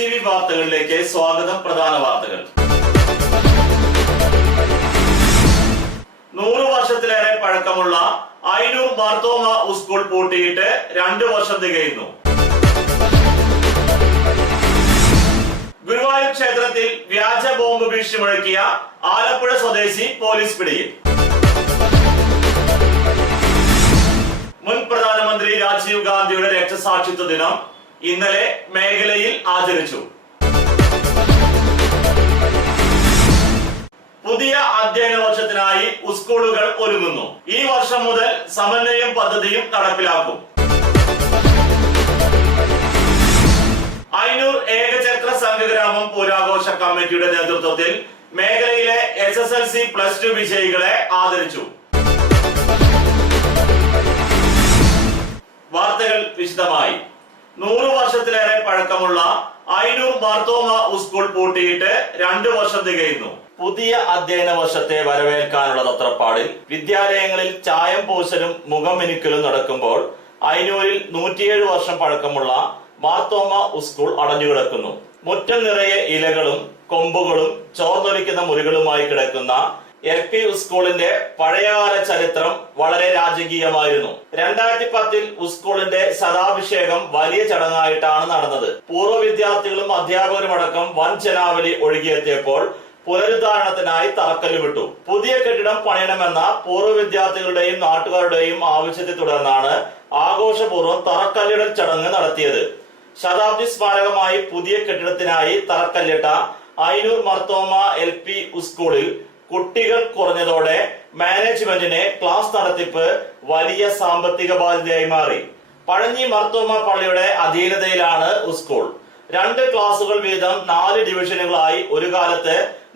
STV വാർത്തകളിലേക്ക് സ്വാഗതം. പ്രധാന വാർത്തകൾ. 100 വർഷത്തിലേറെ പഴക്കമുള്ള ഐനൂർ മാർത്തോമ സ്കൂൾ പൂട്ടിയിട്ട് 2 വർഷം തികയുന്നു. ഗുരുവായൂർ ക്ഷേത്രത്തിൽ വ്യാജ ബോംബ് ഭീഷണി മുഴക്കിയ ആലപ്പുഴ സ്വദേശി പോലീസ് പിടിയിൽ. മുൻ പ്രധാനമന്ത്രി രാജീവ് ഗാന്ധിയുടെ രക്തസാക്ഷിത്വ ദിനം ഇന്നലെ മേഖലയിൽ ആചരിച്ചു. പുതിയ അധ്യയന വർഷത്തിനായി സ്കൂളുകൾ ഒരുങ്ങുന്നു. ഈ വർഷം മുതൽ സമന്വയം പദ്ധതിയും നടപ്പിലാക്കും. ഐനൂർ ഏകചക്ര സംഘഗ്രാമം പൂരാഘോഷ കമ്മിറ്റിയുടെ നേതൃത്വത്തിൽ മേഖലയിലെ SSLC +2 വിജയികളെ ആദരിച്ചു. വാർത്തകൾ വിശദമായി. 100 വർഷത്തിലേറെ പഴക്കമുള്ള ഐനൂർ മാർത്തോമ സ്കൂൾ പൂട്ടിയിട്ട് 2 വർഷം തികയുന്നു. പുതിയ അധ്യയന വർഷത്തെ വരവേൽക്കാനുള്ള തത്രപ്പാടിൽ വിദ്യാലയങ്ങളിൽ ചായം പൂശലും മുഖം മിനുക്കലും നടക്കുമ്പോൾ ഐനൂരിൽ 107 വർഷം പഴക്കമുള്ള മാർത്തോമ സ്കൂൾ അടഞ്ഞുകിടക്കുന്നു. മുറ്റം നിറയെ ഇലകളും കൊമ്പുകളും ചോർന്നൊലിക്കുന്ന മുറികളുമായി കിടക്കുന്ന LP സ്കൂളിന്റെ പഴയകാല ചരിത്രം വളരെ രാജകീയമായിരുന്നു. 2010-ൽ സ്കൂളിന്റെ ശതാഭിഷേകം വലിയ ചടങ്ങായിട്ടാണ് നടന്നത്. പൂർവ്വ വിദ്യാർത്ഥികളും അധ്യാപകരും അടക്കം വൻ ജനാവലി ഒഴുകിയെത്തിയപ്പോൾ പുനരുദ്ധാരണത്തിനായി തറക്കല്ല് വിട്ടു. പുതിയ കെട്ടിടം പണിയണമെന്ന പൂർവ്വ വിദ്യാർത്ഥികളുടെയും നാട്ടുകാരുടെയും ആവശ്യത്തെ തുടർന്നാണ് ആഘോഷപൂർവ്വം തറക്കല്ലിടൽ ചടങ്ങ് നടത്തിയത്. ശതാബ്ദി സ്മാരകമായി പുതിയ കെട്ടിടത്തിനായി തറക്കല്ലിട്ട ഐനൂർ മാർത്തോമ LP സ്കൂളിൽ കുട്ടികൾ കുറഞ്ഞതോടെ മാനേജ്മെന്റിന് ക്ലാസ് നടത്തിപ്പ് വലിയ സാമ്പത്തിക ബാധ്യതയായി മാറി. പഴഞ്ഞി മാർത്തോമ പള്ളിയുടെ അധീനതയിലാണ് സ്കൂൾ. 2 ക്ലാസുകൾ വീതം 4 ഡിവിഷനുകളായി ഒരു കാലത്ത്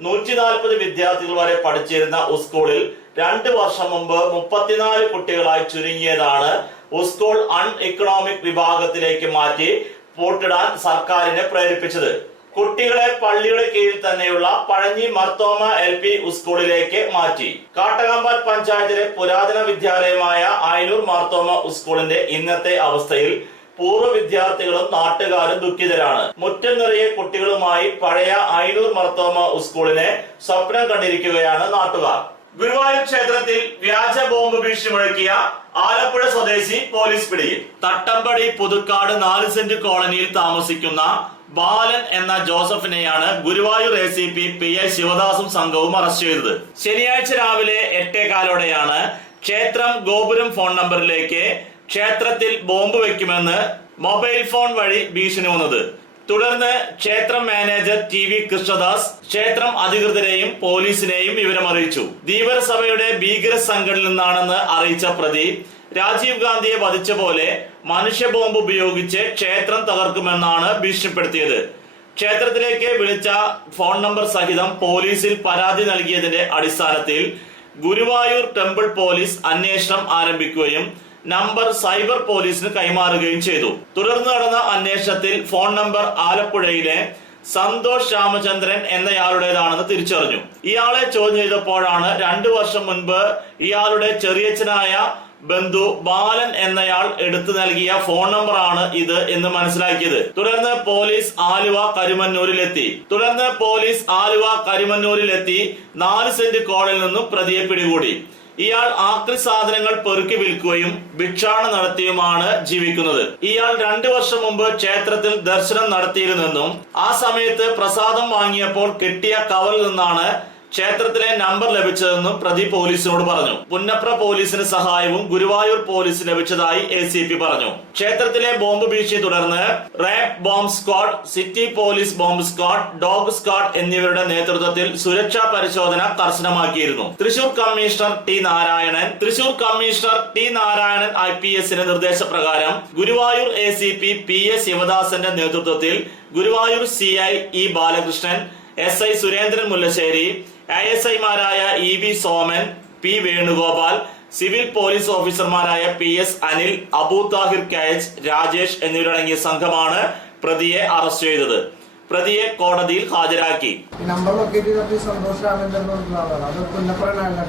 140 വിദ്യാർത്ഥികൾ വരെ പഠിച്ചിരുന്ന സ്കൂളിൽ 2 വർഷം മുമ്പ് 34 കുട്ടികളായി ചുരുങ്ങിയതാണ് സ്കൂൾ അൺഇക്കണോമിക് വിഭാഗത്തിലേക്ക് മാറ്റി പൂട്ടിടാൻ സർക്കാരിനെ പ്രേരിപ്പിച്ചത്. കുട്ടികളെ പള്ളിയുടെ കീഴിൽ തന്നെയുള്ള പഴഞ്ഞി മാർത്തോമ LP സ്കൂളിലേക്ക് മാറ്റി. കാട്ടകമ്പാൽ പഞ്ചായത്തിലെ പുരാതന വിദ്യാലയമായ ഐനൂർ മാർത്തോമ സ്കൂളിന്റെ ഇന്നത്തെ അവസ്ഥയിൽ പൂർവ്വ വിദ്യാർത്ഥികളും നാട്ടുകാരും ദുഃഖിതരാണ്. മുറ്റം നിറയെ കുട്ടികളുമായി പഴയ ഐനൂർ മാർത്തോമ സ്കൂളിനെ സ്വപ്നം കണ്ടിരിക്കുകയാണ് നാട്ടുകാർ. ഗുരുവായൂർ ക്ഷേത്രത്തിൽ വ്യാജ ബോംബ് ഭീഷണി മുഴക്കിയ ആലപ്പുഴ സ്വദേശി പോലീസ് പിടിയിൽ. തട്ടമ്പടി പുതുക്കാട് 4 സെന്റ് കോളനിയിൽ താമസിക്കുന്ന ബാലൻ എന്ന ജോസഫിനെയാണ് ഗുരുവായൂർ ACP PI ശിവദാസും സംഘവും അറസ്റ്റ് ചെയ്തത്. ശനിയാഴ്ച രാവിലെ 8:15-ഓടെയാണ് ക്ഷേത്രം ഗോപുരം ഫോൺ നമ്പറിലേക്ക് ക്ഷേത്രത്തിൽ ബോംബ് വെക്കുമെന്ന് മൊബൈൽ ഫോൺ വഴി ഭീഷണി വന്നത്. തുടർന്ന് ക്ഷേത്രം മാനേജർ TV കൃഷ്ണദാസ് ക്ഷേത്രം അധികൃതരെയും പോലീസിനെയും വിവരമറിയിച്ചു. ധീവരസഭയുടെ ഭീകര സംഘടനയിൽ നിന്നാണെന്ന് അറിയിച്ച പ്രതി രാജീവ് ഗാന്ധിയെ വധിച്ച പോലെ മനുഷ്യ ബോംബ് ഉപയോഗിച്ച് ക്ഷേത്രം തകർക്കുമെന്നാണ് ഭീഷണിപ്പെടുത്തിയത്. ക്ഷേത്രത്തിലേക്ക് വിളിച്ച ഫോൺ നമ്പർ സഹിതം പോലീസിൽ പരാതി നൽകിയതിന്റെ അടിസ്ഥാനത്തിൽ ഗുരുവായൂർ ടെമ്പിൾ പോലീസ് അന്വേഷണം ആരംഭിക്കുകയും നമ്പർ സൈബർ പോലീസിന് കൈമാറുകയും ചെയ്തു. തുടർന്ന് നടന്ന അന്വേഷണത്തിൽ ഫോൺ നമ്പർ ആലപ്പുഴയിലെ സന്തോഷ് രാമചന്ദ്രൻ എന്നയാളുടേതാണെന്ന് തിരിച്ചറിഞ്ഞു. ഇയാളെ ചോദ്യം ചെയ്തപ്പോഴാണ് 2 വർഷം മുൻപ് ഇയാളുടെ ചെറിയച്ഛനായ ബന്ധു ബാലൻ എന്നയാൾ എടുത്തു നൽകിയ ഫോൺ നമ്പറാണ് ഇത് എന്ന് മനസ്സിലാക്കിയത്. തുടർന്ന് പോലീസ് ആലുവ കരിമന്നൂരിലെത്തി 4 സെന്റ് കോളിൽ നിന്നും പ്രതിയെ പിടികൂടി. ഇയാൾ ആക്രി സാധനങ്ങൾ പെറുക്കി വിൽക്കുകയും ഭിക്ഷാടനം നടത്തിയുമാണ് ജീവിക്കുന്നത്. ഇയാൾ 2 വർഷം മുമ്പ് ക്ഷേത്രത്തിൽ ദർശനം നടത്തിയിരുന്നെന്നും ആ സമയത്ത് പ്രസാദം വാങ്ങിയപ്പോൾ കിട്ടിയ കവറിൽ നിന്നാണ് ക്ഷേത്രത്തിലെ നമ്പർ ലഭിച്ചതെന്നും പ്രതി പോലീസിനോട് പറഞ്ഞു. പുന്നപ്ര പോലീസിന് സഹായവും ഗുരുവായൂർ പോലീസിന് ലഭിച്ചതായി ACP പറഞ്ഞു. ക്ഷേത്രത്തിലെ ബോംബ് ഭീഷണിയെ തുടർന്ന് റാപ്പ് bomb squad, city police bomb squad, dog squad എന്നിവരുടെ നേതൃത്വത്തിൽ സുരക്ഷാ പരിശോധന കർശനമാക്കിയിരുന്നു. തൃശൂർ കമ്മീഷണർ ടി നാരായണൻ IPSന്റെ നിർദ്ദേശപ്രകാരം ഗുരുവായൂർ ACP PS ശിവദാസന്റെ നേതൃത്വത്തിൽ Guruvayur CI E Balakrishnan, SI Surendran Mullassery, ASI-മാരായ EB Soman, P Venugopal, civil police ഓഫീസർമാരായ PS അനിൽ, അബു താഹിർ KH, രാജേഷ് എന്നിവരടങ്ങിയ സംഘമാണ് പ്രതിയെ അറസ്റ്റ് ചെയ്തത്. പ്രതിയെ കോടതിയിൽ ഹാജരാക്കി. നമ്പർ സന്തോഷ് രാമചന്ദ്രൻ അത് പുന്നപ്രനാണ്.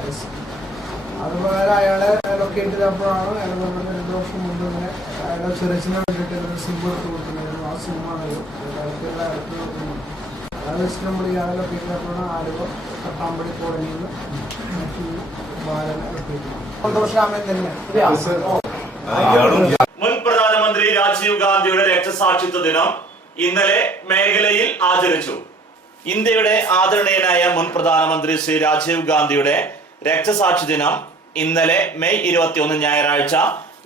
അതുപോലെ അയാളെ ലൊക്കേറ്റ് ചെയ്തപ്പോഴാണ് അയാൾ 2 വർഷം മുമ്പ് ഇങ്ങനെ അയാളെ സുരേഷിനെ വേണ്ടിയിട്ട് സിം എടുത്ത് കൊടുത്തിട്ടുണ്ടായിരുന്നു. ആ സിമ്മാണ് അടുത്തുള്ള അടുത്ത് നോക്കുന്നത്. അത് വെച്ചിട്ട് നമ്മൾ ഇയാളെ ലൊക്കേഷനാണ് ആലുവ പട്ടാമ്പടി കോളനിയിൽ നിന്ന് ബാലനെ എത്തിയിട്ടുണ്ട്. സന്തോഷാമൻ തന്നെയാണ്. മുൻ പ്രധാനമന്ത്രി രാജീവ് ഗാന്ധിയുടെ രക്തസാക്ഷിത്വ ദിനം ഇന്നലെ മേഖലയിൽ ആചരിച്ചു. ഇന്ത്യയുടെ ആദരണീയനായ മുൻ പ്രധാനമന്ത്രി ശ്രീ രാജീവ് ഗാന്ധിയുടെ രക്തസാക്ഷി ദിനം ഇന്നലെ മെയ് 21 ഞായറാഴ്ച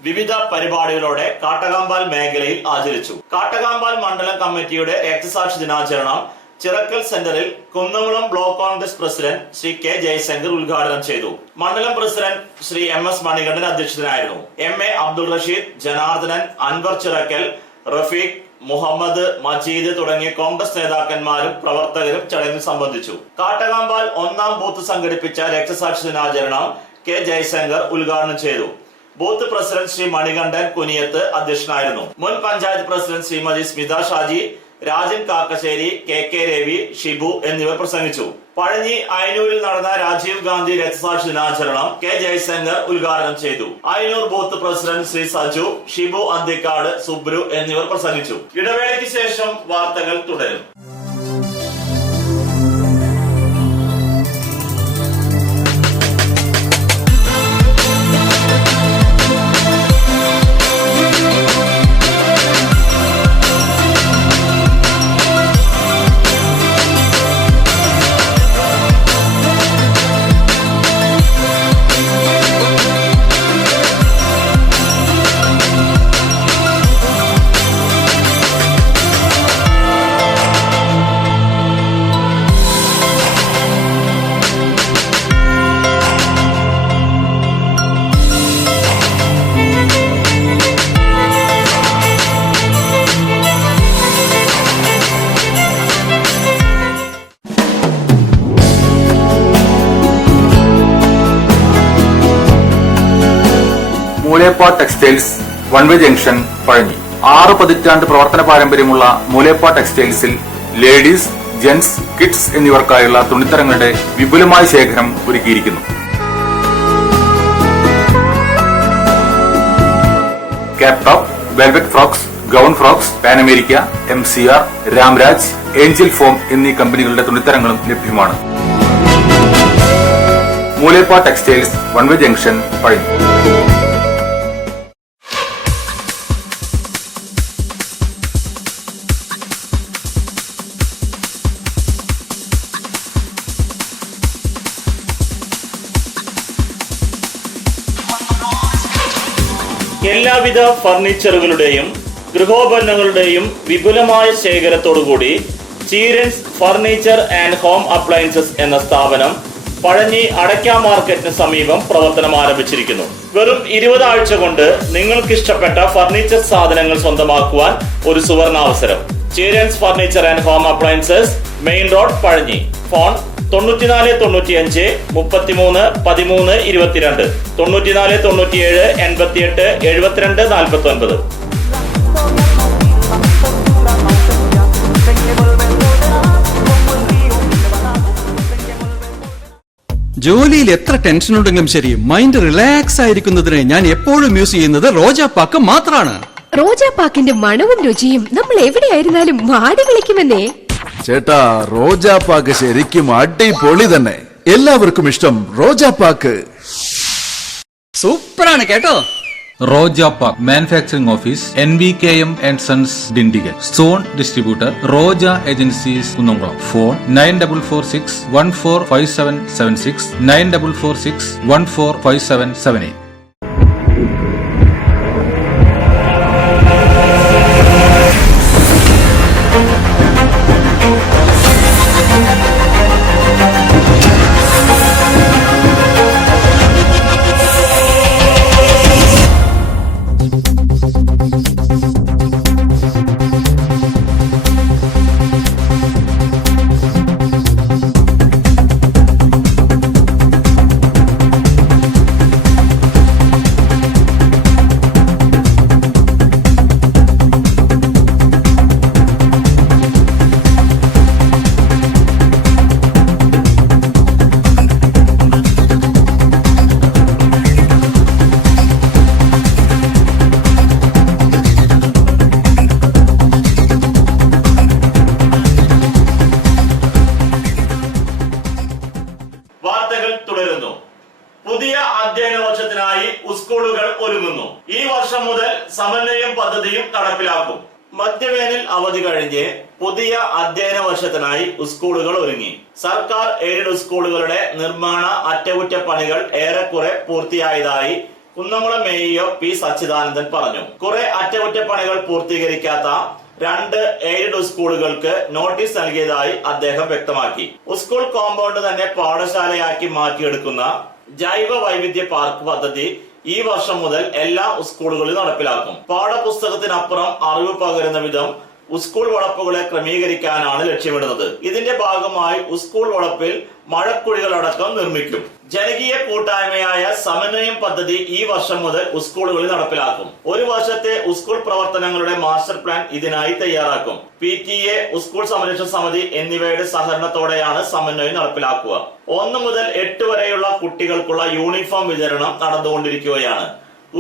വിവിധ പരിപാടികളോടെ കാട്ടകാമ്പാൽ മേഖലയിൽ ആചരിച്ചു. കാട്ടകാമ്പാൽ മണ്ഡലം കമ്മിറ്റിയുടെ രക്തസാക്ഷി ദിനാചരണം ചിറക്കൽ സെന്ററിൽ Kunnamkulam block Congress president Shri K Jayashankar ഉദ്ഘാടനം ചെയ്തു. മണ്ഡലം പ്രസിഡന്റ് ശ്രീ MS മണികണ്ഠൻ അധ്യക്ഷനായിരുന്നു. MA അബ്ദുൾ റഷീദ്, ജനാർദ്ദനൻ, അൻവർ ചിറക്കൽ, റഫീഖ്, മുഹമ്മദ്, മജീദ് തുടങ്ങിയ കോൺഗ്രസ് നേതാക്കന്മാരും പ്രവർത്തകരും ചടങ്ങിൽ സംബന്ധിച്ചു. കാട്ടകാമ്പാൽ 1-ാം ബൂത്ത് സംഘടിപ്പിച്ച രക്തസാക്ഷി ദിനാചരണം കെ ജയശങ്കർ ഉദ്ഘാടനം ചെയ്തു. ബൂത്ത് പ്രസിഡന്റ് ശ്രീ മണികണ്ഠൻ കുനിയത്ത് അധ്യക്ഷനായിരുന്നു. മുൻ പഞ്ചായത്ത് പ്രസിഡന്റ് ശ്രീമതി സ്മിത ഷാജി, രാജൻ കാക്കശ്ശേരി, KK രവി, ഷിബു എന്നിവർ പ്രസംഗിച്ചു. പഴഞ്ഞി അയനൂരിൽ നടന്ന രാജീവ് ഗാന്ധി രക്തസാക്ഷി ദിനാചരണം കെ ജയശങ്കർ ഉദ്ഘാടനം ചെയ്തു. അയനൂർ ബൂത്ത് പ്രസിഡന്റ് ശ്രീ സജു, ഷിബു അന്തിക്കാട്, സുബ്രു എന്നിവർ പ്രസംഗിച്ചു. ഇടവേളയ്ക്ക് ശേഷം വാർത്തകൾ തുടരും. Moolepa textiles one way junction Pazhanji. 6 പതിറ്റാണ്ട് പ്രവർത്തന പാരമ്പര്യമുള്ള മൂലേപ്പ ടെക്സ്റ്റൈൽസിൽ ലേഡീസ്, ജെന്റ്സ്, കിഡ്സ് എന്നിവർക്കായുള്ള തുണിത്തരങ്ങളുടെ വിപുലമായ ശേഖരം ഒരുക്കിയിരിക്കുന്നു. Cap top, velvet frocks, gown frocks, Panamerica, MCR, Ramraj, Angel Form എന്നീ കമ്പനികളുടെ തുണിത്തരങ്ങളും ലഭ്യമാണ്. Moolepa textiles one way junction Pazhanji. എല്ലാവിധ ഫർണിച്ചറുകളുടെയും ഗൃഹോപകരണങ്ങളുടെയും വിപുലമായ ശേഖരത്തോടുകൂടി Cheerans furniture and home appliances എന്ന സ്ഥാപനം പഴഞ്ഞി അടയ്ക്ക മാർക്കറ്റിന് സമീപം പ്രവർത്തനം ആരംഭിച്ചിരിക്കുന്നു. വെറും 20 ആഴ്ച കൊണ്ട് നിങ്ങൾക്കിഷ്ടപ്പെട്ട ഫർണിച്ചർ സാധനങ്ങൾ സ്വന്തമാക്കുവാൻ ഒരു സുവർണാവസരം. Cheerans furniture and home appliances, main road, Pazhanji. Phone 94 95 33 13 22, 94 97 88 72 49. ജോലിയിൽ എത്ര ടെൻഷൻ ഉണ്ടെങ്കിലും ശരി, മൈൻഡ് റിലാക്സ് ആയിരിക്കുന്നതിന് ഞാൻ എപ്പോഴും യൂസ് ചെയ്യുന്നത് റോജാപ്പാക്ക് മാത്രമാണ്. റോജാപ്പാക്കിന്റെ മണവും രുചിയും നമ്മൾ എവിടെയായിരുന്നാലും മാടി വിളിക്കുമെന്നേ. ചേട്ടാ, റോജാപ്പാക്ക് ശരിക്കും അടിപൊളി തന്നെ. എല്ലാവർക്കും ഇഷ്ടം റോജാപ്പാക്ക്. സൂപ്പറാണ് കേട്ടോ. Roja Manufacturing Office, NVKM and Sons, Dindigul. Stone Distributor, Roja Agencies, Kunnamkulam. Phone 9446 145776 9446 145778. വർഷത്തിനായി സ്കൂളുകൾ ഒരുങ്ങുന്നു. ഈ വർഷം മുതൽ സമന്വയം പദ്ധതിയും നടപ്പിലാക്കും. മധ്യവേനൽ അവധി കഴിഞ്ഞ് പുതിയ അധ്യയന വർഷത്തിനായി സ്കൂളുകൾ ഒരുങ്ങി. സർക്കാർ എയ്ഡഡ് സ്കൂളുകളുടെ നിർമ്മാണ അറ്റകുറ്റപ്പണികൾ ഏറെക്കുറെ പൂർത്തിയായതായി കുന്നംകുളം മേയർ പി സച്ചിദാനന്ദൻ പറഞ്ഞു. കുറെ അറ്റകുറ്റപ്പണികൾ പൂർത്തീകരിക്കാത്ത 2 എയ്ഡഡ് സ്കൂളുകൾക്ക് നോട്ടീസ് നൽകിയതായി അദ്ദേഹം വ്യക്തമാക്കി. സ്കൂൾ കോമ്പൗണ്ട് തന്നെ പാഠശാലയാക്കി മാറ്റിയെടുക്കുന്ന ജൈവ വൈവിധ്യ പാർക്ക് പദ്ധതി ഈ വർഷം മുതൽ എല്ലാ സ്കൂളുകളിലും നടപ്പിലാക്കും. പാഠപുസ്തകത്തിനപ്പുറം അറിവ് പകരുന്ന വിധം സ്കൂൾ വളപ്പുകളെ ക്രമീകരിക്കാനാണ് ലക്ഷ്യമിടുന്നത്. ഇതിന്റെ ഭാഗമായി സ്കൂൾ വളപ്പിൽ മഴക്കുഴികളടക്കം നിർമ്മിക്കും. ജനകീയ കൂട്ടായ്മയായ സമന്വയം പദ്ധതി ഈ വർഷം മുതൽ സ്കൂളുകളിൽ നടപ്പിലാക്കും. ഒരു വർഷത്തെ സ്കൂൾ പ്രവർത്തനങ്ങളുടെ മാസ്റ്റർ പ്ലാൻ ഇതിനായി തയ്യാറാക്കും. PTA, സ്കൂൾ സംരക്ഷണ സമിതി എന്നിവയുടെ സഹകരണത്തോടെയാണ് സമന്വയം നടപ്പിലാക്കുക. 1 മുതൽ 8 വരെയുള്ള കുട്ടികൾക്കുള്ള യൂണിഫോം വിതരണം നടന്നുകൊണ്ടിരിക്കുകയാണ്.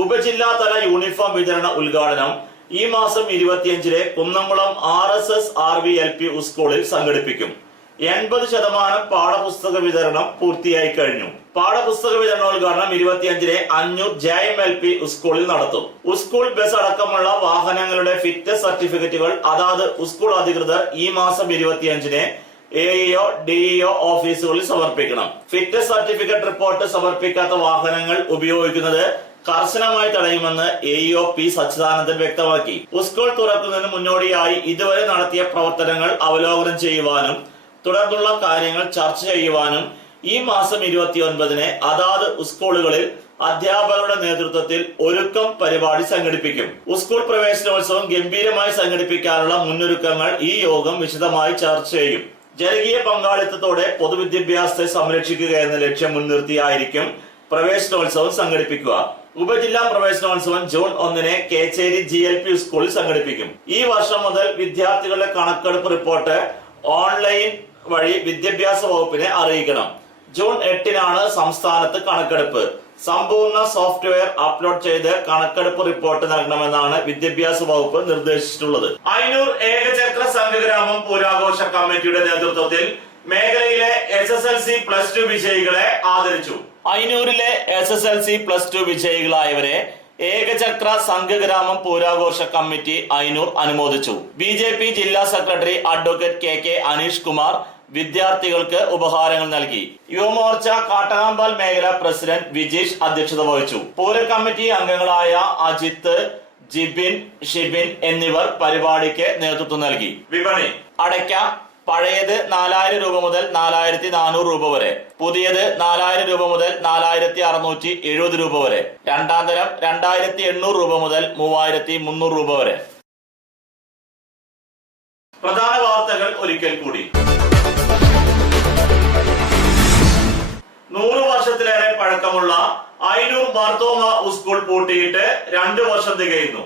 ഉപജില്ലാതല യൂണിഫോം വിതരണ ഉദ്ഘാടനം ഈ മാസം 25 കുന്നംകുളം RSS RVLP സ്കൂളിൽ സംഘടിപ്പിക്കും. 80% പാഠപുസ്തക വിതരണം പൂർത്തിയായി കഴിഞ്ഞു. പാഠപുസ്തക വിതരണോദ്ഘാടനം 25 അഞ്ഞൂർ JMLP സ്കൂളിൽ നടത്തും. സ്കൂൾ ബസ് അടക്കമുള്ള വാഹനങ്ങളുടെ ഫിറ്റ്നസ് സർട്ടിഫിക്കറ്റുകൾ അതാത് സ്കൂൾ അധികൃതർ ഈ മാസം 25 AEO DEO ഓഫീസുകളിൽ സമർപ്പിക്കണം. ഫിറ്റ്നസ് സർട്ടിഫിക്കറ്റ് റിപ്പോർട്ട് സമർപ്പിക്കാത്ത വാഹനങ്ങൾ ഉപയോഗിക്കുന്നത് കർശനമായി തടയുമെന്ന് AEO P സച്ചിദാനന്ദൻ വ്യക്തമാക്കി. സ്കൂൾ തുറക്കുന്നതിന് മുന്നോടിയായി ഇതുവരെ നടത്തിയ പ്രവർത്തനങ്ങൾ അവലോകനം ചെയ്യുവാനും തുടർന്നുള്ള കാര്യങ്ങൾ ചർച്ച ചെയ്യുവാനും ഈ മാസം 29 അതാത് സ്കൂളുകളിൽ അധ്യാപകരുടെ നേതൃത്വത്തിൽ ഒരുക്കം പരിപാടി സംഘടിപ്പിക്കും. സ്കൂൾ പ്രവേശനോത്സവം ഗംഭീരമായി സംഘടിപ്പിക്കാനുള്ള മുന്നൊരുക്കങ്ങൾ ഈ യോഗം വിശദമായി ചർച്ച ചെയ്യും. ജനകീയ പങ്കാളിത്തത്തോടെ പൊതുവിദ്യാഭ്യാസത്തെ സംരക്ഷിക്കുക എന്ന ലക്ഷ്യം മുൻനിർത്തിയായിരിക്കും പ്രവേശനോത്സവം സംഘടിപ്പിക്കുക. ഉപജില്ലാ പ്രവേശനോത്സവം ജൂൺ 1 കേച്ചേരി GLP സ്കൂളിൽ സംഘടിപ്പിക്കും. ഈ വർഷം മുതൽ വിദ്യാർത്ഥികളുടെ കണക്കെടുപ്പ് റിപ്പോർട്ട് ഓൺലൈൻ വഴി വിദ്യാഭ്യാസ വകുപ്പിനെ അറിയിക്കണം. ജൂൺ 8 സംസ്ഥാനത്ത് കണക്കെടുപ്പ്. സമ്പൂർണ്ണ സോഫ്റ്റ്വെയർ അപ്ലോഡ് ചെയ്ത് കണക്കെടുപ്പ് റിപ്പോർട്ട് നൽകണമെന്നാണ് വിദ്യാഭ്യാസ വകുപ്പ് നിർദ്ദേശിച്ചിട്ടുള്ളത്. അയ്യൂർ ഏകചക്ര സംഘഗ്രാമം പൂരാഘോഷ കമ്മിറ്റിയുടെ നേതൃത്വത്തിൽ മേഖലയിലെ SSLC+2 വിജയികളെ ആദരിച്ചു. അയ്യൂരിലെ SSLC+2 വിജയികളായവരെ ഏകചക്ര സംഘഗ്രാമം പൂരാഘോഷ കമ്മിറ്റി അയ്യൂർ അനുമോദിച്ചു. BJP ജില്ലാ secretary advocate KK Aneesh Kumar വിദ്യാർത്ഥികൾക്ക് ഉപഹാരങ്ങൾ നൽകി. യുവമോർച്ച കാട്ടകാമ്പാൽ മേഖല പ്രസിഡന്റ് വിജീഷ് അധ്യക്ഷത വഹിച്ചു. പൂര കമ്മിറ്റി അംഗങ്ങളായ അജിത്ത്, ജിബിൻ, ഷിബിൻ എന്നിവർ പരിപാടിക്ക് നേതൃത്വം നൽകി. വിപണി അടയ്ക്ക പഴയത് 4000 രൂപ മുതൽ 4400 രൂപ വരെ, പുതിയത് 4000 രൂപ മുതൽ 4670 രൂപ വരെ, രണ്ടാം തരം 2800 രൂപ മുതൽ 3300 രൂപ വരെ. പ്രധാന വാർത്തകൾ ഒരിക്കൽ കൂടി. 100 വർഷത്തിലേറെ പഴക്കമുള്ള അയ്യൂർ മാർത്തോമ സ്കൂൾ പൂട്ടിയിട്ട് 2 വർഷം തികയുന്നു.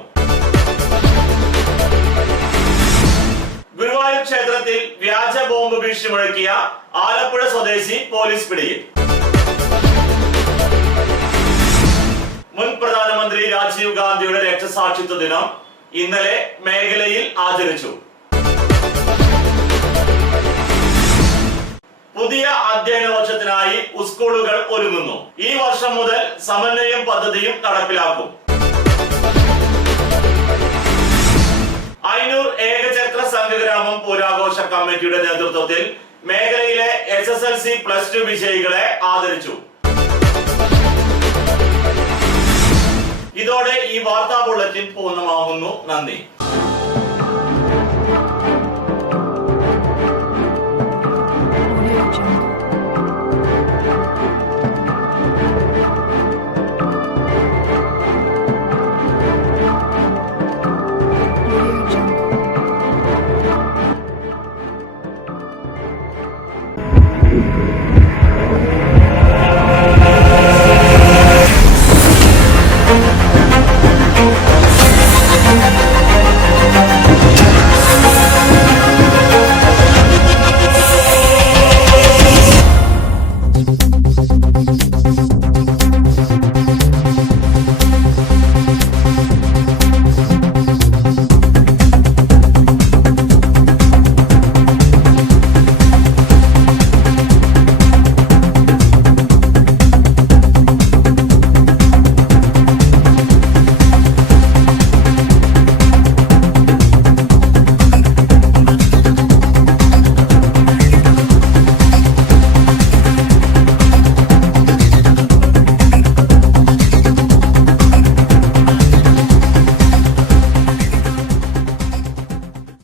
ഗുരുവായൂർ ക്ഷേത്രത്തിൽ വ്യാജ ബോംബ് ഭീഷണി മുഴക്കിയ ആലപ്പുഴ സ്വദേശി പോലീസ് പിടിയിൽ. മുൻ പ്രധാനമന്ത്രി രാജീവ് ഗാന്ധിയുടെ രക്തസാക്ഷിത്വ ദിനം ഇന്നലെ മേഖലയിൽ ആചരിച്ചു. പുതിയ അധ്യയന വർഷത്തിനായി സ്കൂളുകൾ ഒരുങ്ങുന്നു. ഈ വർഷം മുതൽ സമന്വയം പദ്ധതിയും നടപ്പിലാക്കും. അയ്യൂർ ഏകചക്ര സംഘഗ്രാമം പൂരാഘോഷ കമ്മിറ്റിയുടെ നേതൃത്വത്തിൽ മേഖലയിലെ SSLC+2 വിജയികളെ ആദരിച്ചു. ഇതോടെ ഈ വാർത്താ ബുള്ളറ്റിൻ പൂർണ്ണമാകുന്നു. നന്ദി.